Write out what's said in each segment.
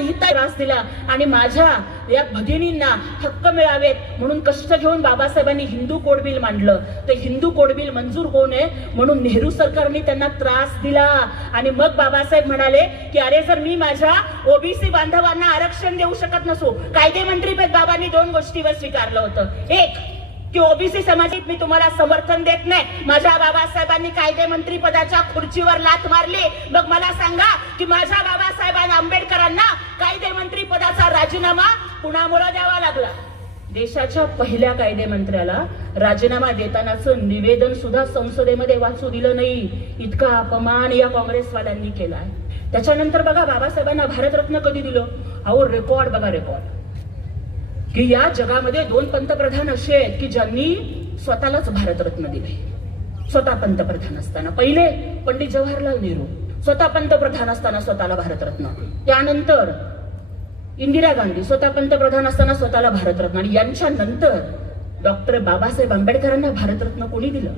लिहिता त्रास दिला आणि माझ्या या भगिनींना हक्क मिळावेत म्हणून कष्ट घेऊन बाबासाहेबांनी हिंदू कोड बिल मांडलं. ते हिंदू कोड बिल मंजूर होऊ नये म्हणून नेहरू सरकारने त्यांना त्रास दिला. आणि मग बाबासाहेब म्हणाले की अरे जर मी माझ्या ओबीसी बांधवांना आरक्षण देऊ शकत नसो कायदे मंत्री बाबांनी दोन गोष्टीवर स्वीकारलं होतं. एक की ओबीसी समाजात मी तुम्हाला समर्थन देत नाही. माझ्या बाबासाहेबांनी कायदे मंत्री पदाच्या खुर्चीवर लात मारली. मग मला सांगा की माझ्या बाबासाहेबांना आंबेडकरांना कायदे मंत्री पदाचा राजीनामा कुणामुळे द्यावा लागला? देशाच्या पहिल्या कायदे मंत्र्याला राजीनामा देतानाच निवेदन सुद्धा संसदेमध्ये वाचू दिलं नाही. इतका अपमान या काँग्रेसवाल्यांनी केलाय. त्याच्यानंतर बघा बाबासाहेबांना भारतरत्न कधी दिलं? अहो रेकॉर्ड बघा रेकॉर्ड की या जगामध्ये दोन पंतप्रधान असे आहेत की ज्यांनी स्वतःलाच भारतरत्न दिले स्वतः पंतप्रधान असताना. पहिले पंडित जवाहरलाल नेहरू. स्वतः पंतप्रधान असताना स्वतःला भारतरत्न. त्यानंतर इंदिरा गांधी. स्वतः पंतप्रधान असताना स्वतःला भारतरत्न. आणि यांच्या नंतर डॉक्टर बाबासाहेब आंबेडकरांना भारतरत्न कोणी दिलं?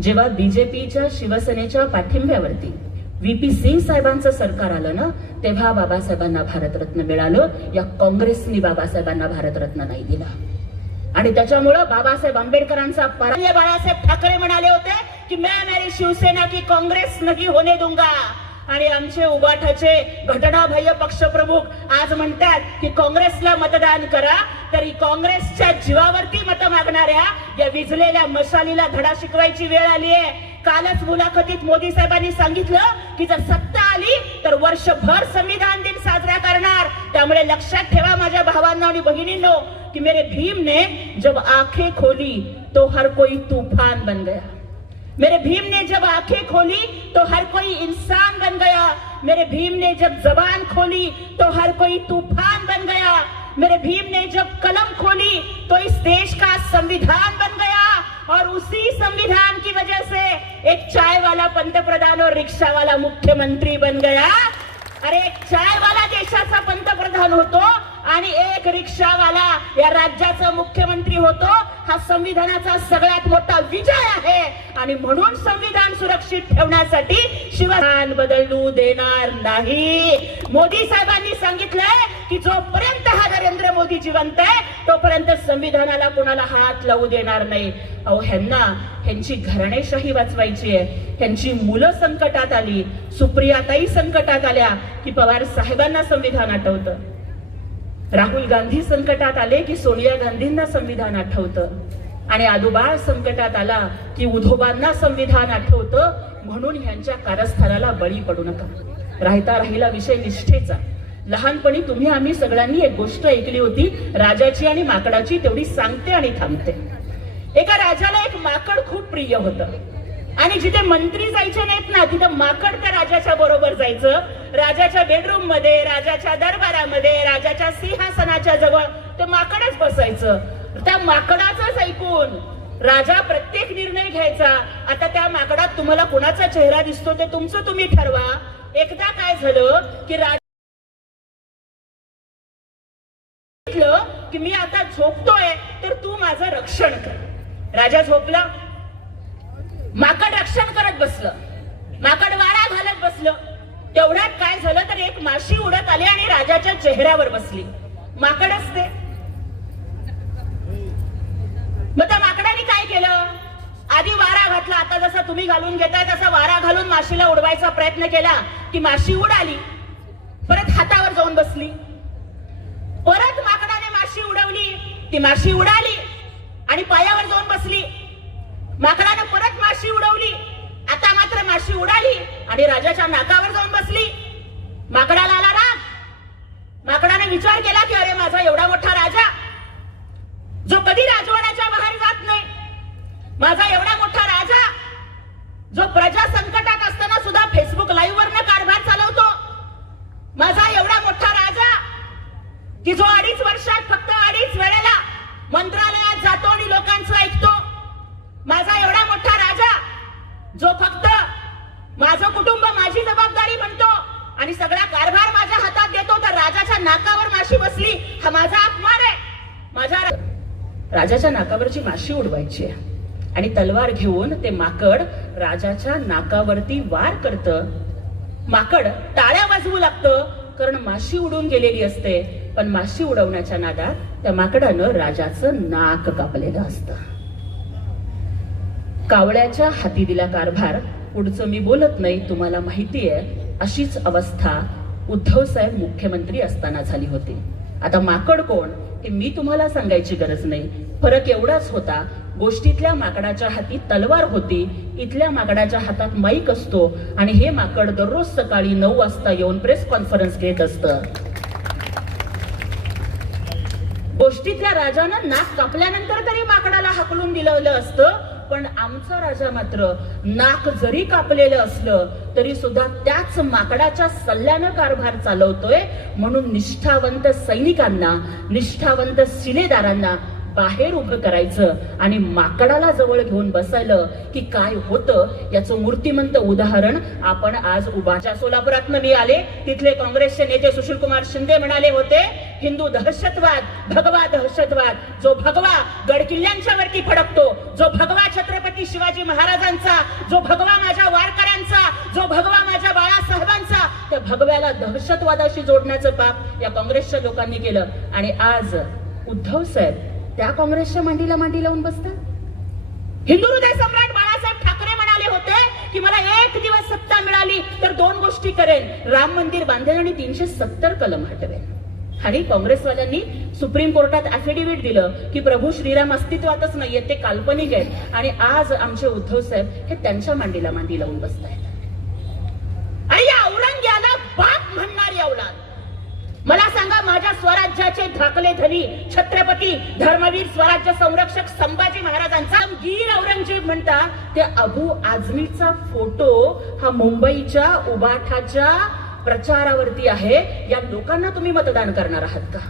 जेव्हा बीजेपीच्या शिवसेनेच्या पाठिंब्यावरती व्हीपी सिंग साहेबांचं सरकार आलं ना तेव्हा बाबासाहेबांना भारतरत्न मिळालं. या काँग्रेसनी बाबासाहेबांना भारतरत्न नाही दिला. आणि त्याच्यामुळं बाबासाहेब आंबेडकरांचा पराजय बाळासाहेब ठाकरे म्हणाले होते की मैं मेरी शिवसेना की काँग्रेस नहीं होने दूंगा. आणि आमचे उबाठाचे घटनाबाह्य पक्षप्रमुख आज म्हणतात की काँग्रेसला मतदान करा तरी काँग्रेसच्या जीवावरती मत मागणाऱ्या या विजलेल्या मशालीला धडा शिकवायची वेळ आली आहे कालच मुलाखतीत मोदी साहेबांनी सांगितलं की जर सत्ता आली तर वर्षभर संविधान दिन साजरा करणार. त्यामुळे लक्षात ठेवा माझ्या भावांना आणि बहिणींनो की मेरे भीम ने जब आंखें खोली तो हर कोई तूफान बन गया. मेरे भीम ने जब आंखें खोली तो हर कोई इंसान बन गया. मेरे भीम ने जब जबान खोली तो हर कोई तूफान बन गया. मेरे भीम ने जब कलम खोली तो इस देश का संविधान बन गया. और उसी संविधान की वजह से एक चाय वाला पंतप्रधान और रिक्शा वाला मुख्यमंत्री बन गया। अरे एक चाय वाला देशाचा पंतप्रधान होतो आणि एक रिक्षावाला या राज्याचा मुख्यमंत्री होतो. हा संविधानाचा सगळ्यात मोठा विजय आहे. आणि म्हणून संविधान सुरक्षित ठेवण्यासाठी शिवधान बदलू देणार नाही. मोदी साहेबांनी सांगितलंय की जोपर्यंत हा नरेंद्र मोदी जिवंत आहे तोपर्यंत संविधानाला कोणाला हात लावू देणार नाही. अहो ह्यांना ह्यांची घराणेशाही वाचवायची आहे. ह्यांची मुलं संकटात आली. सुप्रियाताई संकटात आल्या की पवार साहेबांना संविधान आठवतं. राहुल गांधी संकटात आले की सोनिया गांधींना संविधान आठवतं. आणि आदोबाळ संकटात आला की उधोबांना संविधान आठवतं म्हणून ह्यांच्या कारस्थानाला बळी पडू नका. राहता राहिला विषय निष्ठेचा. लहानपणी तुम्ही आम्ही सगळ्यांनी एक गोष्ट ऐकली होती राजाची आणि माकडाची तेवढी सांगते आणि थांबते. एका राजाला एक माकड खूप प्रिय होतं. आणि जिथे मंत्री जायचे नाहीत ना तिथं माकड त्या राजाच्या बरोबर जायचं. राजाच्या बेडरूममध्ये राजाच्या दरबारामध्ये राजाच्या सिंहासनाच्या जवळ ते माकडच बसायचं. त्या माकडाचंच ऐकून राजा प्रत्येक निर्णय घ्यायचा. आता त्या माकडात तुम्हाला कोणाचा चेहरा दिसतो ते तुमचं तुम्ही ठरवा. एकदा काय झालं की राजा की मी आता झोपतोय तर तू माझं रक्षण कर. राजा झोपला माकड रक्षण करत बसलं. माकड वारा घालत बसलं. तेवढ्यात काय झालं तर एक माशी उडत आली आणि राजाच्या चेहऱ्यावर बसली. माकड असते मग त्या माकडाने काय केलं? आधी वारा घातला. आता जसा तुम्ही घालून घेताय तसा वारा घालून माशीला उडवायचा प्रयत्न केला की माशी उडाली. परत हातावर जाऊन बसली. परत माकडाने माशी उडवली. ती माशी उडाली आणि पायावर जाऊन बसली. माकडानं परत माशी उडवली. आता मात्र माशी उडाली आणि राजाच्या नाकावर जाऊन बसली. माकडाला आला राग. माकडाने विचार केला की अरे माझा एवढा मोठा राजा जो कधी राजवाड्याच्या बाहेर जात नाही. माझा एवढा मोठा राजा जो प्रजा संकटात असताना सुद्धा फेसबुक लाईव्ह वरनं कारभार चालवतो माझा एवढा मोठा राजा की जो अडीच वर्षात फक्त अडीच वेळेला मंत्रालयात जातो आणि लोकांचं ऐकतो माझा एवढा मोठा राजा जो फक्त माझं कुटुंब माझी जबाबदारी म्हणतो आणि सगळा कारभार माझ्या हातात देतो तर राजाच्या नाकावर माशी बसली हा माझा आहे राजाच्या नाकावरची माशी उडवायची आहे. आणि तलवार घेऊन ते माकड राजाच्या नाकावरती वार करत. माकड टाळ्या वाजवू लागतं कारण माशी उडून गेलेली असते. पण माशी उडवण्याच्या नादात त्या माकडानं राजाचं नाक कापलेलं असतं. कावळ्याच्या हाती दिला कारभार पुढचं मी बोलत नाही तुम्हाला माहिती आहे अशीच अवस्था उद्धव साहेब मुख्यमंत्री असताना झाली होती. आता माकड कोण हे मी तुम्हाला सांगायची गरज नाही. फरक एवढाच होता गोष्टीतल्या माकडाच्या हाती तलवार होती इथल्या माकडाच्या हातात माईक असतो आणि हे माकड दररोज सकाळी नऊ वाजता येऊन प्रेस कॉन्फरन्स घेत असतं. गोष्टीतल्या राजानं नाक कापल्यानंतर तरी माकडाला हाकलून दिलं असतं. पण आमचा राजा मात्र नाक जरी कापलेलं असलं तरी सुद्धा त्याच माकडाच्या सल्ल्यानं कारभार चालवतोय म्हणून निष्ठावंत सैनिकांना निष्ठावंत शिलेदारांना बाहेर उभं करायचं आणि माकडाला जवळ घेऊन बसायलं की काय होतं याचं मूर्तिमंत उदाहरण आपण आज उभाच्या सोलापुरात मी आले तिथले काँग्रेसचे नेते सुशील कुमार शिंदे म्हणाले होते हिंदू दहशतवाद भगवा दहशतवाद जो भगवा गडकिल्ल्यांच्या वरती फडकतो जो भगवा छत्रपती शिवाजी महाराजांचा जो भगवा माझ्या वारकऱ्यांचा जो भगवा माझ्या बाळासाहेबांचा त्या भगव्याला दहशतवादाशी जोडण्याचं पाप या काँग्रेसच्या लोकांनी केलं. आणि आज उद्धव साहेब त्या काँग्रेसच्या मांडीला मांडी लावून बसतात. हिंदू हृदय सम्राट बाळासाहेब ठाकरे म्हणाले होते की मला एक दिवस सत्ता मिळाली तर दोन गोष्टी करेन. राम मंदिर बांधेल आणि तीनशे सत्तर कलम हटवेन. आणि काँग्रेसवाल्यांनी सुप्रीम कोर्टात अफिडेव्हिट दिलं की प्रभू श्रीराम अस्तित्वातच नाहीये ते काल्पनिक आहेत. आणि आज आमचे उद्धव साहेब हे त्यांच्या मांडीला मांडी लावून बसतायत. आणि या औरंग्याला बाप म्हणणारी औलाद. मला सांगा माझ्या स्वराज्याचे धाकले धनी छत्रपती धर्मवीर स्वराज्य संरक्षक संभाजी महाराजांचा गीर औरंगजेब म्हणता त्या अबू आझमीचा फोटो हा मुंबईच्या उबाठाच्या प्रचारावरती आहे. या लोकांना तुम्ही मतदान करणार आहात का?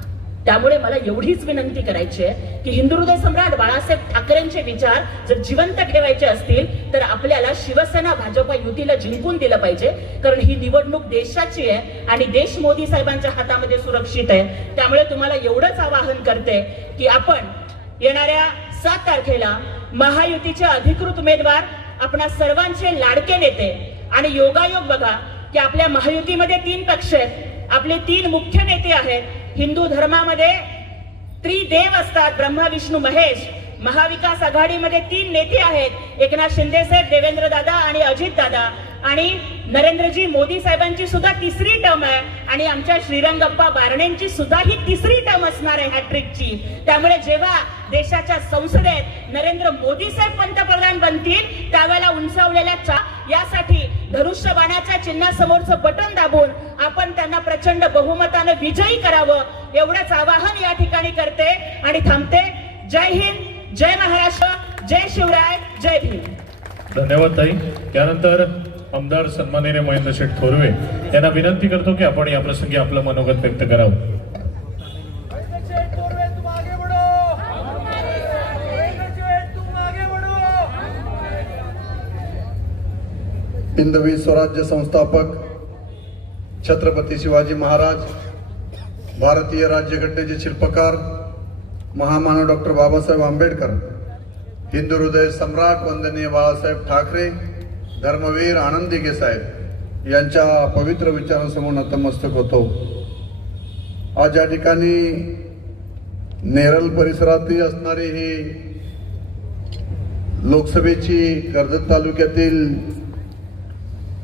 त्यामुळे मला एवढीच विनंती करायची आहे की हिंदू हृदय सम्राट बाळासाहेब ठाकरेंचे विचार जर जिवंत ठेवायचे असतील तर आपल्याला शिवसेना भाजपा युतीला जिंकून दिलं पाहिजे. कारण ही निवडणूक देशाची आहे आणि देश मोदी साहेबांच्या हातामध्ये सुरक्षित आहे. त्यामुळे तुम्हाला एवढंच आवाहन करते की आपण येणाऱ्या सात तारखेला महायुतीचे अधिकृत उमेदवार आपणा सर्वांचे लाडके नेते आणि योगायोग बघा की आपल्या महायुतीमध्ये तीन पक्ष आहेत. आपले तीन मुख्य नेते आहेत. हिंदू धर्मामध्ये त्रिदेव असतात ब्रह्मा विष्णू महेश. महाविकास आघाडीमध्ये तीन नेते आहेत. एकनाथ शिंदे साहेब देवेंद्र दादा आणि अजित दादा. आणि नरेंद्रजी मोदी साहेबांची सुद्धा तिसरी टर्म आहे आणि आमच्या श्रीरंगप्पा बारणेंची सुद्धा ही तिसरी टर्म असणार आहे हॅट्रिकची त्यामुळे जेव्हा देशाच्या संसदेत नरेंद्र मोदी साहेब पंतप्रधान बनतील त्यावेळेला उंचावलेल्या यासाठी धनुष्य बाणाच्या चिन्हासमोरचं बटन दाबून आपण त्यांना प्रचंड बहुमतानं विजयी करावं एवढंच आवाहन या ठिकाणी करते आणि थांबते. जय हिंद जय महाराष्ट्र जय शिवराय जय भीम. धन्यवाद ताई. त्यानंतर आमदार सन्माननीय महेंद्र शेठ थोरवे यांना विनंती करतो की आपण या प्रसंगी आपलं मनोगत व्यक्त करावं. हिंदवी स्वराज्य संस्थापक छत्रपती शिवाजी महाराज भारतीय राज्यघटनेचे शिल्पकार महामानव डॉक्टर बाबासाहेब आंबेडकर हिंदू हृदय सम्राट वंदनीय बाळासाहेब ठाकरे धर्मवीर आनंदी साहेब यांच्या पवित्र विचारांसमोर नतमस्तक होतो. आज या ठिकाणी नेरल परिसरातील असणारी ही लोकसभेची कर्जत तालुक्यातील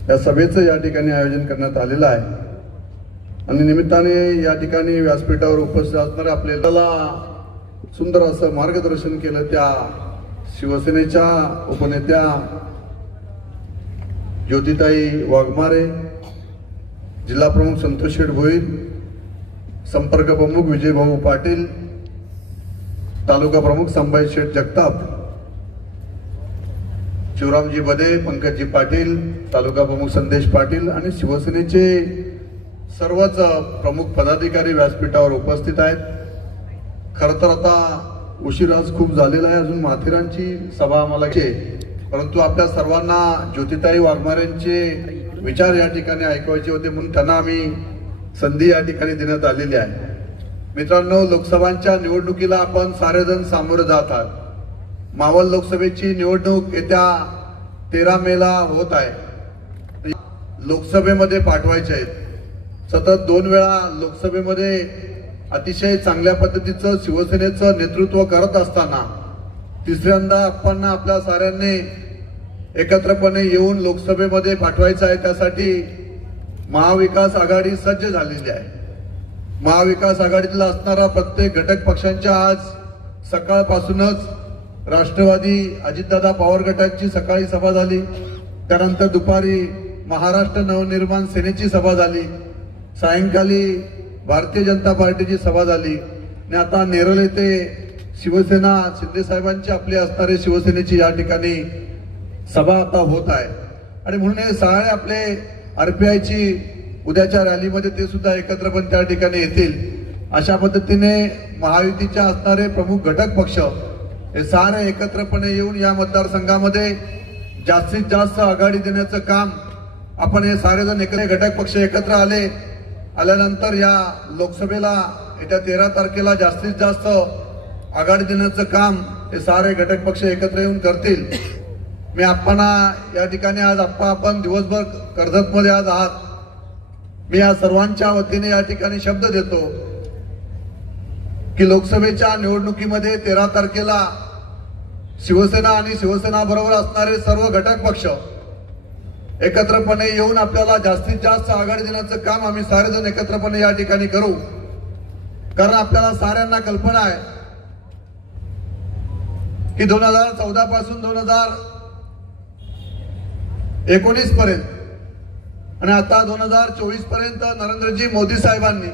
या सभेचं या ठिकाणी आयोजन करण्यात आलेलं आहे. आणि निमित्ताने या ठिकाणी व्यासपीठावर उपस्थित असणारे आपल्याला सुंदर असं मार्गदर्शन केलं त्या शिवसेनेच्या उपनेत्या ज्योतिताई वाघमारे जिल्हाप्रमुख संतोष शेठ भोईर संपर्क प्रमुख विजयभाऊ पाटील तालुका प्रमुख संभाजी शेठ जगताप शिवरामजी बदे पंकजजी पाटील तालुका प्रमुख संदेश पाटील आणि शिवसेनेचे सर्वच प्रमुख पदाधिकारी व्यासपीठावर उपस्थित आहेत. खरं तर आता उशीर आज खूप झालेला आहे. अजून माथेरांची सभा आम्हाला परंतु आपल्या सर्वांना ज्योतिताई वाघमारेंचे विचार या ठिकाणी ऐकवायचे होते म्हणून त्यांना आम्ही संधी या ठिकाणी देण्यात आलेली आहे. मित्रांनो लोकसभांच्या निवडणुकीला आपण सारेजण सामोरे जात आहात. मावळ लोकसभेची निवडणूक येत्या तेरा मेला होत आहे. लोकसभेमध्ये पाठवायचे आहेत. सतत दोन वेळा लोकसभेमध्ये अतिशय चांगल्या पद्धतीचं शिवसेनेचं नेतृत्व करत असताना तिसऱ्यांदा आपण आपल्या साऱ्यांनी एकत्रपणे येऊन लोकसभेमध्ये पाठवायचं आहे त्यासाठी महाविकास आघाडी सज्ज झालेली आहे. महाविकास आघाडीतला असणारा प्रत्येक घटक पक्षांच्या आज सकाळपासूनच राष्ट्रवादी अजितदादा पवार गटांची सकाळी सभा झाली. त्यानंतर दुपारी महाराष्ट्र नवनिर्माण सेनेची सभा झाली. सायंकाळी भारतीय जनता पार्टीची सभा झाली. आणि आता नेरळ येथे शिवसेना शिंदे साहेबांची आपली असणारे शिवसेनेची या ठिकाणी सभा आता होत आहे. आणि म्हणून हे सहाळे आपले आरपीआयची उद्याच्या रॅलीमध्ये ते सुद्धा एकत्र पण त्या ठिकाणी येतील. अशा पद्धतीने महायुतीच्या असणारे प्रमुख घटक पक्ष हे सारे एकत्रपणे येऊन या मतदारसंघामध्ये जास्तीत जास्त आघाडी देण्याचं काम आपण हे सारेजण एकत्र घटक पक्ष एकत्र आले आल्यानंतर या लोकसभेला येत्या तेरा तारखेला जास्तीत जास्त आघाडी देण्याचं काम हे सारे घटक पक्ष एकत्र येऊन करतील. मी आपणा या ठिकाणी आज आप्पा आपण दिवसभर कर्जतमध्ये आज आहात. मी या सर्वांच्या वतीने या ठिकाणी शब्द देतो की लोकसभेच्या निवडणुकीमध्ये तेरा तारखेला शिवसेना आणि शिवसेना बरोबर असणारे सर्व घटक पक्ष एकत्रपणे येऊन आपल्याला जास्तीत जास्त आघाडी देण्याचं काम आम्ही सारेजण एकत्रपणे या ठिकाणी करू. कारण आपल्याला साऱ्यांना कल्पना आहे की दोन हजार चौदा पासून दोन हजार एकोणीस पर्यंत. आणि आता दोन हजार चोवीसपर्यंत नरेंद्रजी मोदी साहेबांनी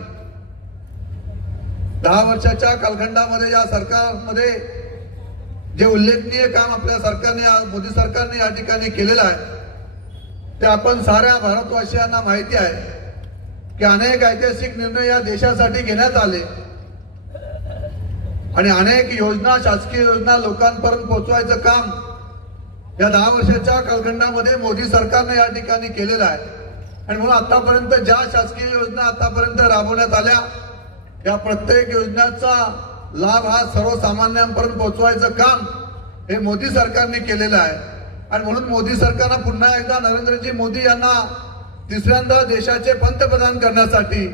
दहा वर्षाच्या कालखंडामध्ये या सरकारमध्ये जे उल्लेखनीय काम आपल्या सरकारने मोदी सरकारने या ठिकाणी केलेलं आहे ते आपण साऱ्या भारतवासियांना माहिती आहे की अनेक ऐतिहासिक निर्णय या देशासाठी घेण्यात आले. आणि अनेक योजना शासकीय योजना लोकांपर्यंत पोहोचवायचं काम या दहा वर्षाच्या कालखंडामध्ये मोदी सरकारने या ठिकाणी केलेलं आहे. आणि म्हणून आतापर्यंत ज्या शासकीय योजना आतापर्यंत राबवण्यात आल्या या प्रत्येक योजनाचा लाभ हा सर्वसामान्यांपर्यंत पोहोचवायचं काम हे मोदी सरकारने केलेलं आहे. आणि म्हणून मोदी सरकारनं पुन्हा एकदा नरेंद्रजी मोदी यांना तिसऱ्यांदा देशाचे पंतप्रधान करण्यासाठी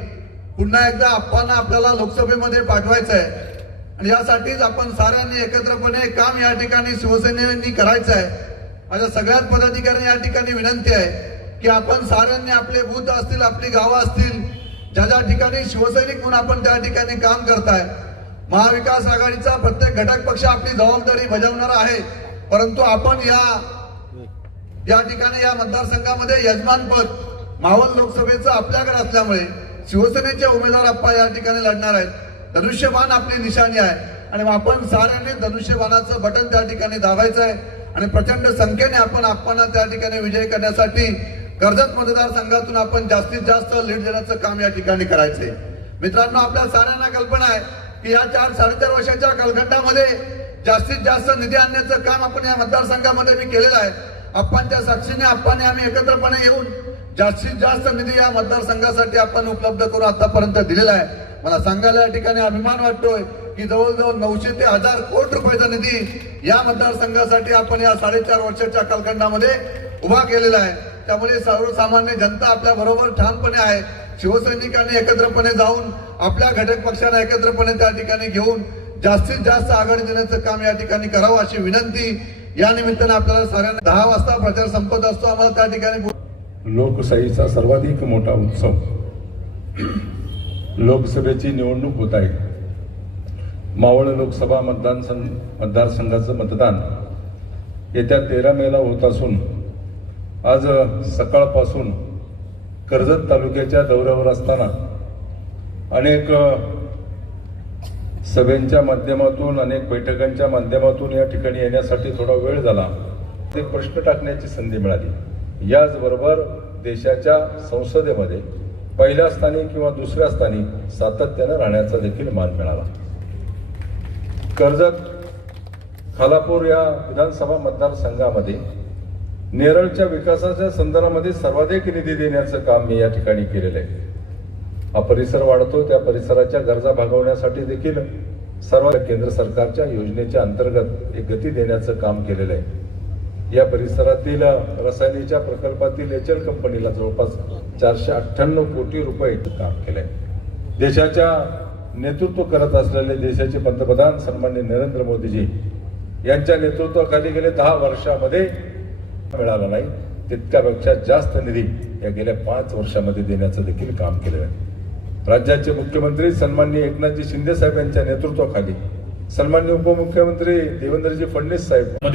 पुन्हा एकदा आपण आपल्याला लोकसभेमध्ये पाठवायचं आहे. आणि यासाठीच आपण साऱ्यांनी एकत्रपणे काम या ठिकाणी शिवसेनेनी करायचं आहे. माझ्या सगळ्याच पदाधिकाऱ्यांना या ठिकाणी विनंती आहे की आपण साऱ्यांनी आपले बूथ असतील आपली गावं असतील ज्या ज्या ठिकाणी शिवसैनिक म्हणून आपण त्या ठिकाणी काम करताय. महाविकास आघाडीचा प्रत्येक घटक पक्ष आपली जबाबदारी बजावणार आहे. परंतु आपण या या ठिकाणी या मतदारसंघामध्ये यजमानपद मावळ लोकसभेचं आपल्याकडे असल्यामुळे शिवसेनेचे उमेदवार आप्पा या ठिकाणी लढणार आहेत. धनुष्यबाण आपली निशाणी आहे. आणि मग आपण साऱ्यांनी धनुष्यबाणाचं बटन त्या ठिकाणी दाबायचं आहे. आणि प्रचंड संख्येने आपण आपण त्या ठिकाणी विजय करण्यासाठी कर्जत मतदारसंघातून आपण जास्तीत जास्त लीड देण्याचं काम या ठिकाणी करायचंय मित्रांनो आपल्या साऱ्यांना कल्पना आहे की या चार साडेचार वर्षाच्या कालखंडामध्ये जास्तीत जास्त निधी आणण्याचं काम आपण या मतदारसंघामध्ये मी केलेलं आहे. आपणच्या साक्षीने आपण आम्ही एकत्रपणे येऊन जास्तीत जास्त निधी या मतदारसंघासाठी आपण उपलब्ध करून आतापर्यंत दिलेला आहे. मला सांगायला या ठिकाणी अभिमान वाटतोय की जवळजवळ नऊशे ते हजार कोटी रुपयाचा निधी या मतदारसंघासाठी आपण या साडेचार वर्षाच्या कालखंडामध्ये उभा केलेला आहे. त्यामुळे सर्वसामान्य जनता आपल्या बरोबर ठामपणे आहे. शिवसैनिकांनी एकत्रपणे जाऊन आपल्या घटक पक्षांना एकत्रपणे त्या ठिकाणी घेऊन जास्तीत जास्त आघाडी देण्याचं काम या ठिकाणी करावं अशी विनंती. या निमित्ताने आपल्याला सगळ्यांना दहा वाजता प्रचार संपत असतो. आम्हाला त्या ठिकाणी लोकशाहीचा सर्वाधिक मोठा उत्सव लोकसभेची निवडणूक होत आहे. मावळ लोकसभा मतदान संघ मतदारसंघाचं मतदान येत्या तेरा मेला होत असून आज सकाळपासून कर्जत तालुक्याच्या दौऱ्यावर असताना अनेक सभेंच्या माध्यमातून अनेक बैठकांच्या माध्यमातून या ठिकाणी येण्यासाठी थोडा वेळ झाला. ते प्रश्न टाकण्याची संधी मिळाली. याचबरोबर देशाच्या संसदेमध्ये पहिल्या स्थानी किंवा दुसऱ्या स्थानी सातत्यानं राहण्याचा देखील मान मिळाला. कर्जत खालापूर या विधानसभा मतदारसंघामध्ये नेरळच्या विकासाच्या संदर्भामध्ये सर्वाधिक निधी देण्याचं काम मी या ठिकाणी केलेलं आहे. हा परिसर वाढतो त्या परिसराच्या गरजा भागवण्यासाठी देखील सर्व केंद्र सरकारच्या योजनेच्या अंतर्गत एक गती देण्याचं काम केलेलं आहे. या परिसरातील रसायनीच्या प्रकल्पातील एच एल कंपनीला जवळपास चारशे अठ्ठ्याण्णव कोटी रुपये काम केलंय. देशाच्या नेतृत्व करत असलेले देशाचे पंतप्रधान सन्मान्य नरेंद्र मोदीजी यांच्या नेतृत्वाखाली गेले दहा वर्षामध्ये मिळाला नाही. तितक्यापेक्षा जास्त निधी या गेल्या पाच वर्षामध्ये देण्याचं देखील काम केलेलं आहे. राज्याचे मुख्यमंत्री सन्मान्य एकनाथजी शिंदे साहेब यांच्या नेतृत्वाखाली सन्मान्य उपमुख्यमंत्री देवेंद्रजी फडणवीस साहेब